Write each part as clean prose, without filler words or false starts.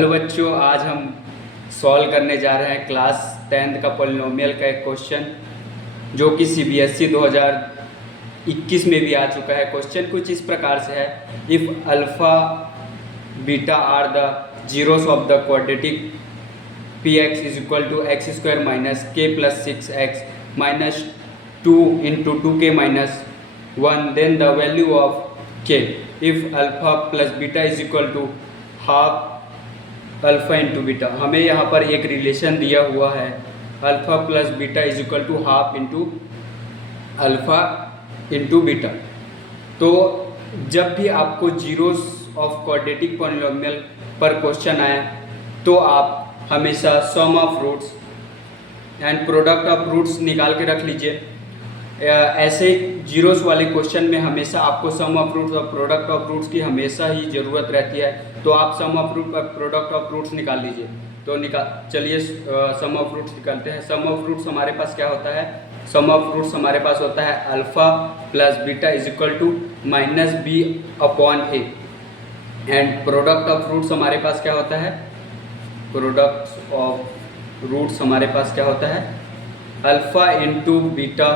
Hello बच्चों, आज हम सॉल्व करने जा रहे हैं क्लास 10th का पॉलिनोमियल का एक क्वेश्चन जो कि सीबीएसई 2021 में भी आ चुका है। क्वेश्चन कुछ इस प्रकार से है, if alpha beta are the zeros of the quadratic P X is equal to X square minus K plus 6x minus 2 into 2k minus 1, then the value of K if alpha plus beta is equal to half alpha into beta. हमें यहाँ पर एक relation दिया हुआ है, alpha plus beta is equal to half into alpha into beta. तो जब भी आपको जीरोस ऑफ क्वाड्रेटिक पॉलिनोमियल पर क्वेश्चन आए तो आप हमेशा sum of roots and product of roots निकाल के रख लीजिए। ऐसे जीरोस वाले क्वेश्चन में हमेशा आपको सम ऑफ रूट्स और प्रोडक्ट ऑफ रूट्स की हमेशा ही ज़रूरत रहती है, तो आप सम ऑफ रूट और प्रोडक्ट ऑफ रूट्स निकाल लीजिए। तो चलिए सम ऑफ रूट्स निकालते हैं। सम ऑफ रूट्स हमारे पास क्या होता है? सम ऑफ रूट्स हमारे पास होता है alpha plus beta is equal to minus B upon A, and product of roots हमारे पास क्या होता है? प्रोडक्ट ऑफ रूट्स हमारे पास क्या होता है? अल्फ़ा इंटू बीटा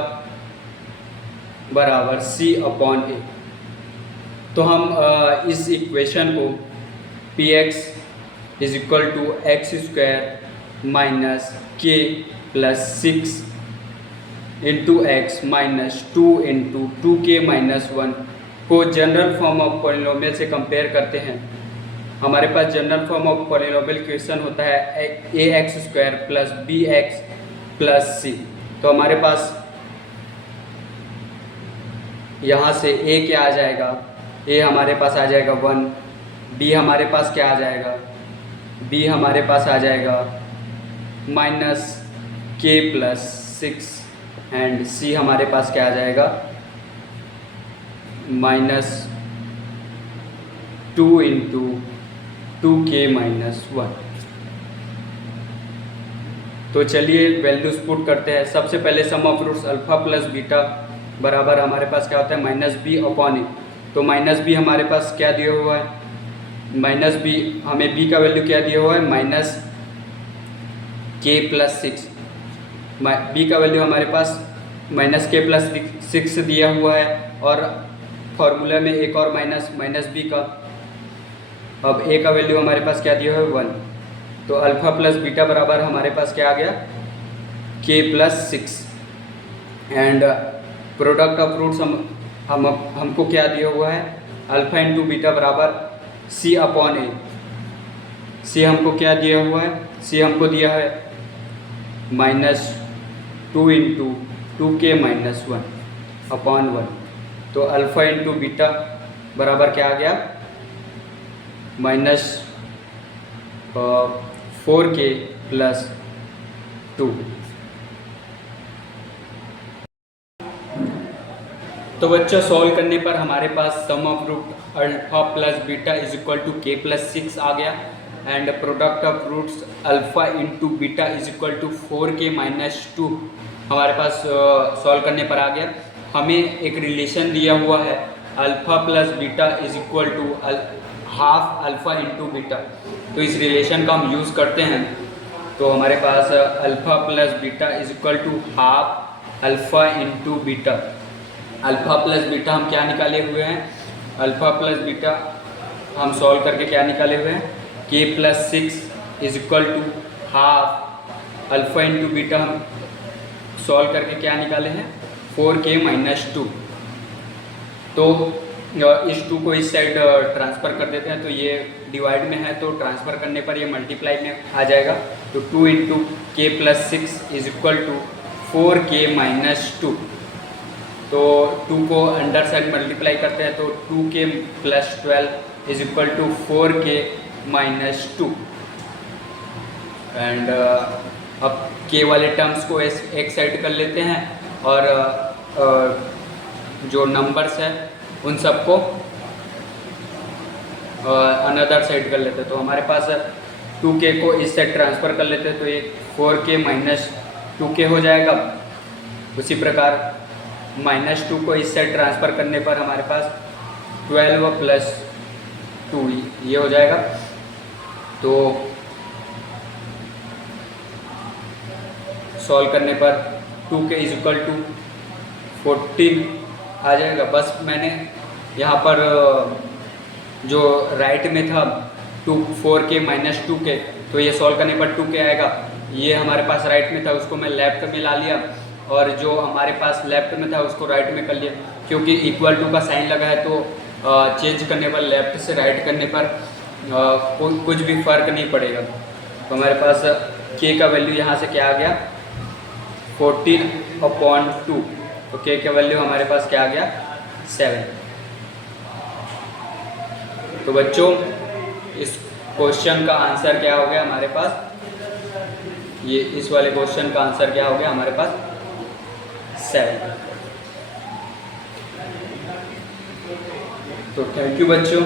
बराबर सी अपॉन ए। तो हम इस इक्वेशन को P X is equal to X square minus K plus 6 into X minus 2 into 2k minus 1 को जनरल फॉर्म ऑफ पॉलिनोमियल से कंपेयर करते हैं। हमारे पास general form of polynomial equation होता है A X square plus B X plus C. तो हमारे पास यहाँ से a क्या आ जाएगा? a हमारे पास आ जाएगा 1, b हमारे पास क्या आ जाएगा? b हमारे पास आ जाएगा minus K plus 6 and c हमारे पास क्या आ जाएगा? Minus 2 into 2k minus 1। तो चलिए वैल्यूज पुट करते हैं। सबसे पहले sum of roots alpha plus beta बराबर हमारे पास क्या होता है? Minus B upon A. तो माइनस बी हमारे पास क्या दिया हुआ है? माइनस बी, हमें बी का वैल्यू क्या दिया हुआ है? Minus K plus 6। बी का वैल्यू हमारे पास माइनस के प्लस 6 दिया हुआ है, और फॉर्मूला में एक और माइनस बी का। अब ए का वैल्यू हमारे पास क्या दिया हुआ है? 1। तो अल्फ़ा प्लस बीटा बराबर हमारे पास क्या आ गया? K plus 6, and product of roots हमको क्या दिया हुआ है? अल्फ़ा इंटू बीटा बराबर सी अपॉन ए। सी हमको क्या दिया हुआ है? सी हमको दिया है minus 2 into 2k minus 1 upon 1। तो अल्फ़ा इंटू बीटा बराबर क्या आ गया? Minus 4k plus 2। तो बच्चों, सॉल्व करने पर हमारे पास sum of root alpha plus beta is equal to K plus 6 आ गया, and product of roots alpha into beta is equal to 4k minus 2 हमारे पास सॉल्व करने पर आ गया। हमें एक रिलेशन दिया हुआ है, alpha plus beta is equal to half alpha into beta. तो इस रिलेशन का हम यूज़ करते हैं। तो हमारे पास alpha plus beta is equal to half alpha into beta. Alpha plus beta हम क्या निकाले हुए हैं? अल्फ़ा प्लस बीटा हम सॉल्व करके क्या निकाले हुए हैं? K plus 6 is equal to half alpha into beta हम सॉल्व करके क्या निकाले हैं? 4k minus 2। तो इस 2 को इस साइड ट्रांसफ़र कर देते हैं, तो ये डिवाइड में है तो ट्रांसफ़र करने पर ये मल्टीप्लाई में आ जाएगा। तो 2 into K plus 6 is equal to 4k minus 2। तो 2 को अंडर साइड मल्टीप्लाई करते हैं तो 2k plus 12 is equal to 4k minus 2। And अब k वाले टर्म्स को एक साइड कर लेते हैं, और जो नंबर्स हैं उन सबको अनदर साइड कर लेते हैं। तो हमारे पास 2k को इस साइड ट्रांसफ़र कर लेते हैं, तो ये 4k माइनस 2k हो जाएगा। उसी प्रकार माइनस 2 को इस साइड ट्रांसफ़र करने पर हमारे पास 12 प्लस 2 ये हो जाएगा। तो सॉल्व करने पर 2k इज इक्वल टू 14 आ जाएगा। बस मैंने यहाँ पर जो राइट में था 4k माइनस 2k, तो ये सॉल्व करने पर 2k आएगा। ये हमारे पास राइट में था, उसको मैं लेफ्ट में ला लिया, और जो हमारे पास लेफ्ट में था उसको राइट में कर लिया। क्योंकि इक्वल टू का साइन लगा है तो चेंज करने पर, लेफ्ट से राइट करने पर कुछ भी फ़र्क नहीं पड़ेगा। तो हमारे पास k का वैल्यू यहाँ से क्या आ गया, 14/2। तो k का वैल्यू हमारे पास क्या आ गया, 7। तो बच्चों इस क्वेश्चन का आंसर क्या हो गया हमारे पास, ये इस वाले क्वेश्चन का आंसर क्या हो गया हमारे पास, 7। तो थैंक यू बच्चों।